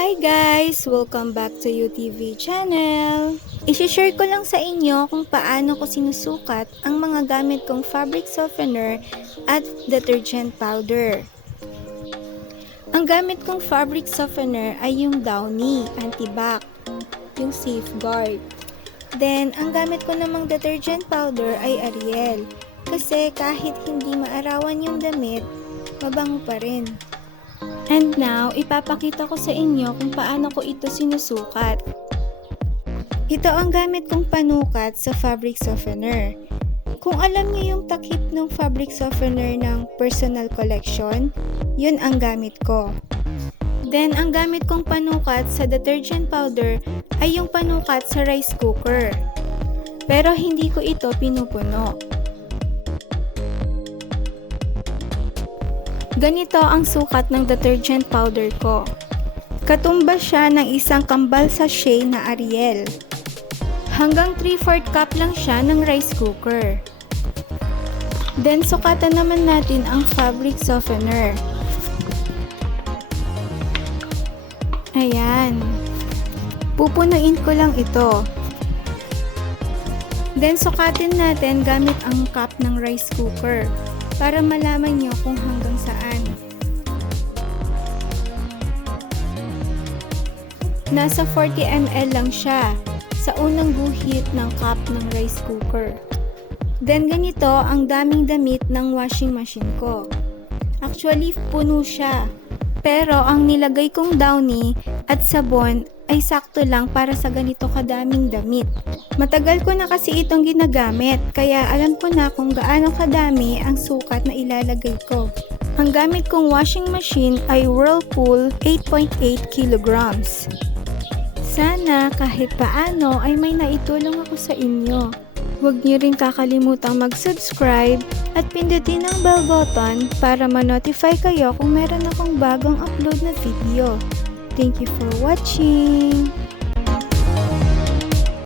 Hi guys! Welcome back to UTV channel! I-share ko lang sa inyo kung paano ko sinusukat ang mga gamit kong fabric softener at detergent powder. Ang gamit kong fabric softener ay yung Downy Anti-Bac, yung Safeguard. Then, ang gamit ko namang detergent powder ay Ariel, kasi kahit hindi maarawan yung damit, mabango pa rin. And now, ipapakita ko sa inyo kung paano ko ito sinusukat. Ito ang gamit kong panukat sa fabric softener. Kung alam niyo yung takip ng fabric softener ng personal collection, yun ang gamit ko. Then, ang gamit kong panukat sa detergent powder ay yung panukat sa rice cooker. Pero hindi ko ito pinupuno. Ganito ang sukat ng detergent powder ko. Katumbas siya ng isang kambal sachet na Ariel. Hanggang 3/4 cup lang siya ng rice cooker. Then sukatan naman natin ang fabric softener. Ayan. Pupunuin ko lang ito. Then sukatin natin gamit ang cup ng rice cooker para malaman nyo kung hanggang saan. Nasa 40 ml lang siya sa unang guhit ng cup ng rice cooker. Then ganito ang daming damit ng washing machine ko. Actually, puno siya. Pero ang nilagay kong Downy at sabon ay sakto lang para sa ganito kadaming damit. Matagal ko na kasi itong ginagamit, kaya alam ko na kung gaano kadami ang sukat na ilalagay ko. Ang gamit kong washing machine ay Whirlpool 8.8 kilograms. Sana kahit paano ay may naitulong ako sa inyo. Huwag niyo rin kakalimutang mag-subscribe at pindutin ang bell button para ma-notify kayo kung meron akong bagong upload na video. Thank you for watching!